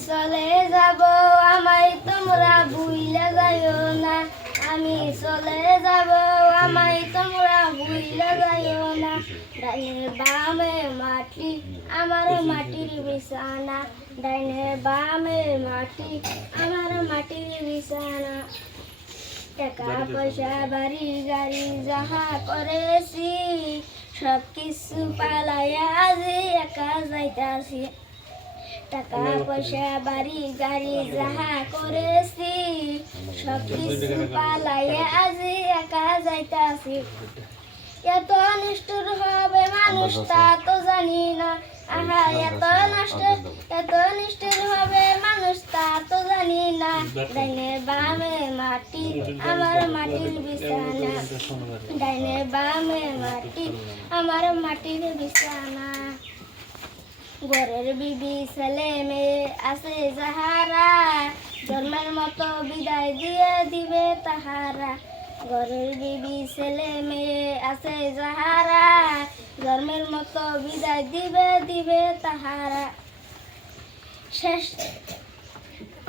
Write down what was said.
চলে যাব আমায় তোমরা ভুইলা যাইও না আমি চলে যাব আমায় তোমরা ভুইলা যাইও না ডাইনে বামে মাটি আমার মাটির বিছানা ডাইনে বামে মাটি আমার মাটির বিছানা টাকা পয়সা বাড়ি গাড়ি যাহা করেছি সব কিছু পালাইয়া আজি একা যাইতাছি টাকা পয়সা বাড়ি গাড়ি যাহা করেছি সব কিছু পালাইয়া আজি একা যাইতাছি এত নিষ্ঠুর হবে মানুষ তা তো জানি না আহা এত নিষ্ঠুর হবে মানুষ তা তো জানি না ডাইনে বামে মাটি আমার মাটির বিছানা ডাইনে বামে মাটি আমার মাটির বিছানা ঘরের বিবি ছেলে মেয়ে আছে যাহারা জন্মের মতো বিদায় দিয়ে দিবে তাহারা ঘরের বিবি ছেলে মেয়ে আছে যাহারা জন্মের মতো বিদায় দিবে তাহারা শেষ